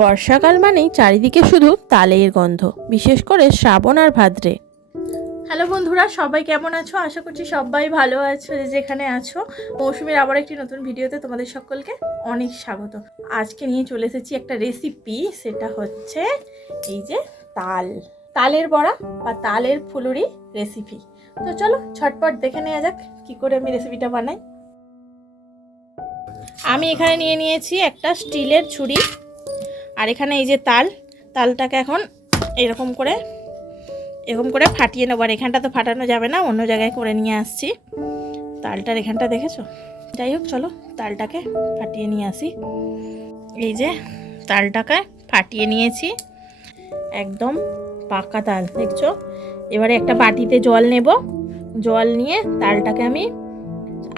বর্ষাকাল মানেই চারিদিকে শুধু তালের গন্ধ, বিশেষ করে শ্রাবণ আর ভাদ্রে। হ্যালো বন্ধুরা, সবাই কেমন আছো? আশা করছি সবাই ভালো আছো যে যেখানে আছো। মৌসুমীর আবার একটি নতুন ভিডিওতে তোমাদের সকলকে অনেক স্বাগত। আজকে নিয়ে চলে এসেছি একটা রেসিপি সেটা হচ্ছে এই যে তাল। তালের বড়া বা তালের ফুলুরি রেসিপি তো চলো ছটপট দেখে নেওয়া যাক কি করে আমি রেসিপিটা বানাই। আমি এখানে নিয়ে নিয়েছি একটা স্টিলের ছুরি। আর এখানে এই যে তাল, তালটাকে এখন এরকম করে এরকম করে ফাটিয়ে নেব। আর এখানটা তো ফাটানো যাবে না, অন্য জায়গায় করে নিয়ে আসছি। তালটার এখানটা দেখেছ? যাই হোক, চলো তালটাকে ফাটিয়ে নিয়ে আসি। এই যে তালটাকে ফাটিয়ে নিয়েছি। একদম পাকা তাল, দেখছ? এবারে একটা বাটিতে জল নেব। জল নিয়ে তালটাকে আমি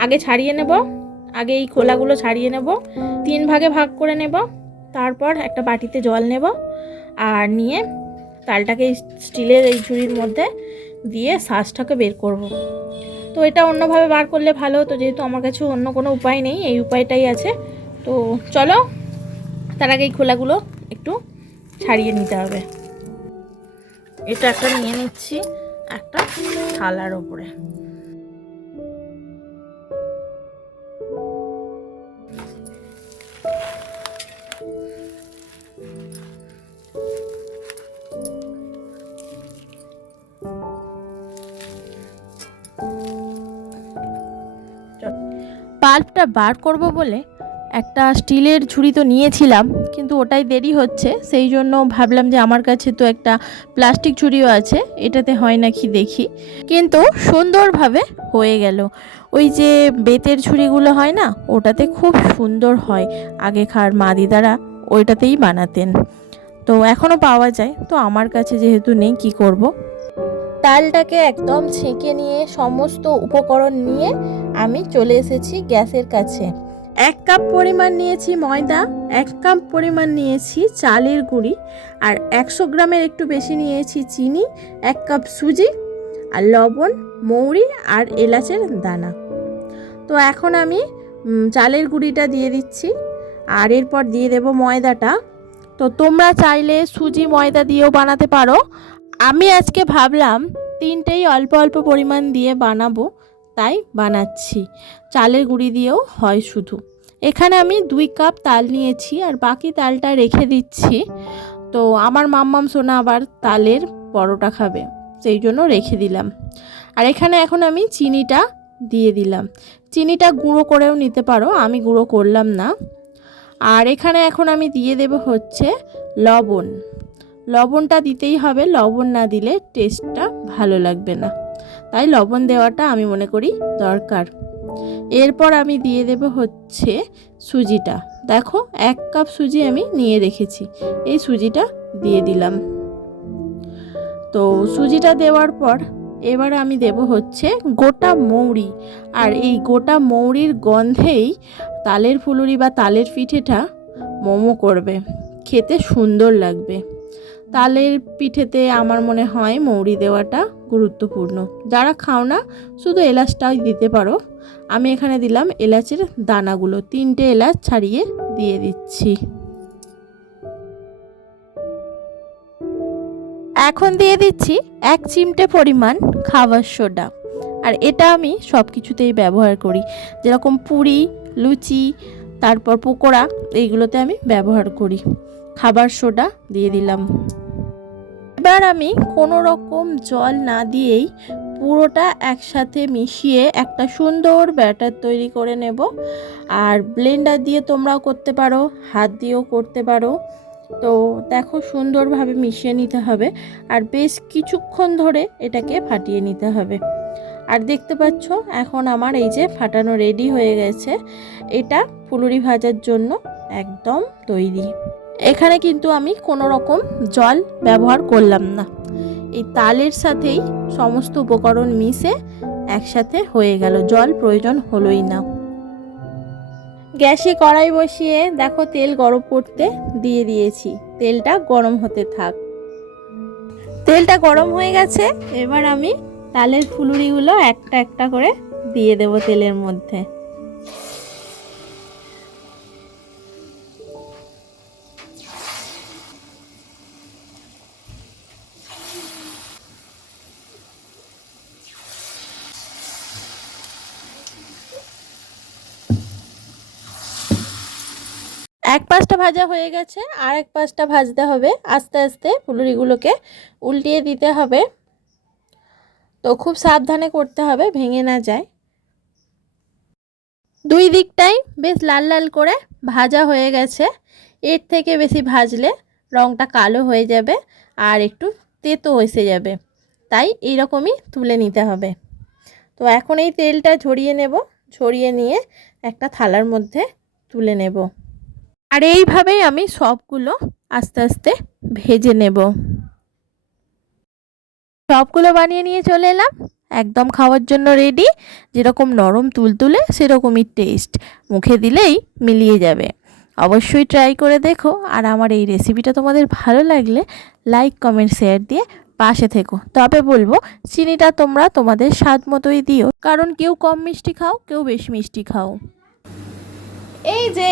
আগে ছাড়িয়ে নেব, আগে এই খোলাগুলো ছাড়িয়ে নেব। তিন ভাগে ভাগ করে নেব। তারপর একটা বাটিতে জল নেব আর নিয়ে তালটাকে স্টিলের এই ঝুড়ির মধ্যে দিয়ে শ্বাসটাকে বের করব। তো এটা অন্যভাবে বার করলে ভালো হতো, যেহেতু আমার কাছে অন্য কোনো উপায় নেই, এই উপায়টাই আছে। তো চলো, তার আগে এই খোলাগুলো একটু ছাড়িয়ে নিতে হবে। এটা একটা নিয়ে নিচ্ছি একটা থালার ওপরে। পাল্পটা বার করব বলে একটা স্টিলের ঝুড়ি তো নিয়েছিলাম, কিন্তু ওটাই দেরি হচ্ছে। সেই জন্য ভাবলাম যে আমার কাছে তো একটা প্লাস্টিক ঝুড়িও আছে, এটাতে হয় নাকি দেখি। কিন্তু সুন্দরভাবে হয়ে গেল। ওই যে বেতের ঝুড়িগুলো হয় না, ওটাতে খুব সুন্দর হয়। আগেকার মা দিদারা ওইটাতেই বানাতেন। তো এখনও পাওয়া যায়, তো আমার কাছে যেহেতু নেই, কি করব। তালটাকে একদম ছেঁকে নিয়ে সমস্ত উপকরণ নিয়ে আমি চলে এসেছি গ্যাসের কাছে। এক কাপ পরিমাণ নিয়েছি ময়দা, এক কাপ পরিমাণ নিয়েছি চালের গুঁড়ি, আর একশো গ্রামের একটু বেশি নিয়েছি চিনি, এক কাপ সুজি, আর লবণ, মৌরি, আর এলাচের দানা। তো এখন আমি চালের গুঁড়িটা দিয়ে দিচ্ছি, আর এরপর দিয়ে দেব ময়দাটা। তো তোমরা চাইলে সুজি ময়দা দিয়েও বানাতে পারো আমি আজকে ভাবলাম তিনটেই অল্প অল্প পরিমাণ দিয়ে বানাবো, তাই বানাচ্ছি। চালের গুঁড়ি দিয়েও হয় শুধু। এখানে আমি দুই কাপ তাল নিয়েছি আর বাকি তালটা রেখে দিচ্ছি। তো আমার মাম্মাম সোনা আবার তালের পরোটা খাবে, সেই জন্য রেখে দিলাম। আর এখানে এখন আমি চিনিটা দিয়ে দিলাম। চিনিটা গুঁড়ো করেও নিতে পারো, আমি গুঁড়ো করলাম না। আর এখানে এখন আমি দিয়ে দেব হচ্ছে লবণ। লবণটা দিতেই হবে। লবণ না দিলে টেস্টটা ভালো লাগবে না। তাই লবণ দেওয়াটা আমি মনে করি দরকার। এরপর আমি দিয়ে দেব হচ্ছে সুজিটা। দেখো, এক কাপ সুজি আমি নিয়ে রেখেছি। এই সুজিটা দিয়ে দিলাম। তো সুজিটা দেওয়ার পর এবার আমি দেব হচ্ছে গোটা মৌরি। আর এই গোটা মৌরির গন্ধেই তালের ফুলুরি বা তালের পিঠেটা মোমো করবে। খেতে সুন্দর লাগবে। তালের পিঠেতে আমার মনে হয় মৌরি দেওয়াটা গুরুত্বপূর্ণ। যারা খাও না, শুধু এলাচটাই দিতে পারো। আমি এখানে দিলাম এলাচের দানাগুলো। তিনটে এলাচ ছাড়িয়ে দিয়ে দিচ্ছি। এখন দিয়ে দিচ্ছি এক চিমটে পরিমাণ খাবার সোডা। আর এটা আমি সব কিছুতেই ব্যবহার করি। যেরকম পুরি, লুচি, তারপর পকোড়া, এইগুলোতে আমি ব্যবহার করি। খাবার সোডা দিয়ে দিলাম। এবার আমি কোনো রকম জল না দিয়েই পুরোটা একসাথে মিশিয়ে একটা সুন্দর ব্যাটার তৈরি করে নেব। আর ব্লেন্ডার দিয়ে তোমরাও করতে পারো, হাত দিয়েও করতে পারো। তো দেখো সুন্দরভাবে মিশিয়ে নিতে হবে আর বেশ কিছুক্ষণ ধরে এটাকে ফাটিয়ে নিতে হবে। আর দেখতে পাচ্ছ, এখন আমার এই যে ফাটানো রেডি হয়ে গেছে। এটা ফুলুরি ভাজার জন্য একদম তৈরি। এখানে কিন্তু আমি কোনো রকম জল ব্যবহার করলাম না। এই তালের সাথেই সমস্ত উপকরণ মিশে একসাথে হয়ে গেল, জল প্রয়োজন হলোই না। গ্যাসে কড়াই বসিয়ে দেখো তেল গরম করতে দিয়ে দিয়েছি, তেলটা গরম হতে থাক। তেলটা গরম হয়ে গেছে, এবার আমি তালের ফুলুরিগুলো একটা একটা করে দিয়ে দেব তেলের মধ্যে। পাশটা ভাজা হয়ে গেছে আর এক পাশটা ভাজতে হবে। আস্তে আস্তে ফুলুরিগুলোকে উল্টিয়ে দিতে হবে। তো খুব সাবধানে করতে হবে, ভেঙে না যায়। দুই দিকটাই বেশ লাল লাল করে ভাজা হয়ে গেছে। এর থেকে বেশি ভাজলে রঙটা কালো হয়ে যাবে আর একটু তেতো এসে যাবে। তাই এইরকমই তুলে নিতে হবে। তো এখন এই তেলটা ঝরিয়ে নেব। ঝরিয়ে নিয়ে একটা থালার মধ্যে তুলে নেব। আর এইভাবেই আমি সবগুলো আস্তে আস্তে ভেজে নেব। সবগুলো বানিয়ে নিয়ে চলে এলাম। একদম খাওয়ার জন্য রেডি যেরকম নরম তুলতুলে, সেরকমই টেস্ট মুখে দিলেই মিলিয়ে যাবে। অবশ্যই ট্রাই করে দেখো। আর আমার এই রেসিপিটা তোমাদের ভালো লাগলে লাইক কমেন্ট শেয়ার দিয়ে পাশে থেকো। তবে বলব, চিনিটা তোমরা তোমাদের স্বাদ মতোই দিও। কারণ কেউ কম মিষ্টি খাও, কেউ বেশি মিষ্টি খাও। এই যে,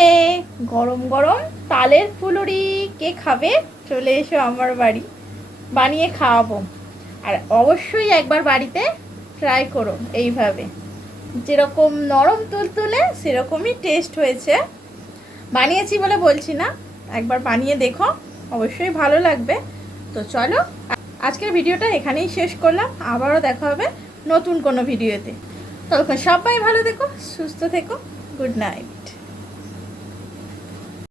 গরম গরম তালের ফুলুরি, কে খাবে? চলে এসো আমার বাড়ি, বানিয়ে খাওয়াবো। আর অবশ্যই একবার বাড়িতে ট্রাই করো এইভাবে। যেরকম নরম তুলতুলে সেরকমই টেস্ট হয়েছে। বানিয়েছি বলে বলছি না, একবার বানিয়ে দেখো, অবশ্যই ভালো লাগবে। তো চলো, আজকের ভিডিওটা এখানেই শেষ করলাম, আবারও দেখা হবে নতুন কোনো ভিডিওতে। তখন সবাই ভালো থেকো, সুস্থ থেকো গুড নাইট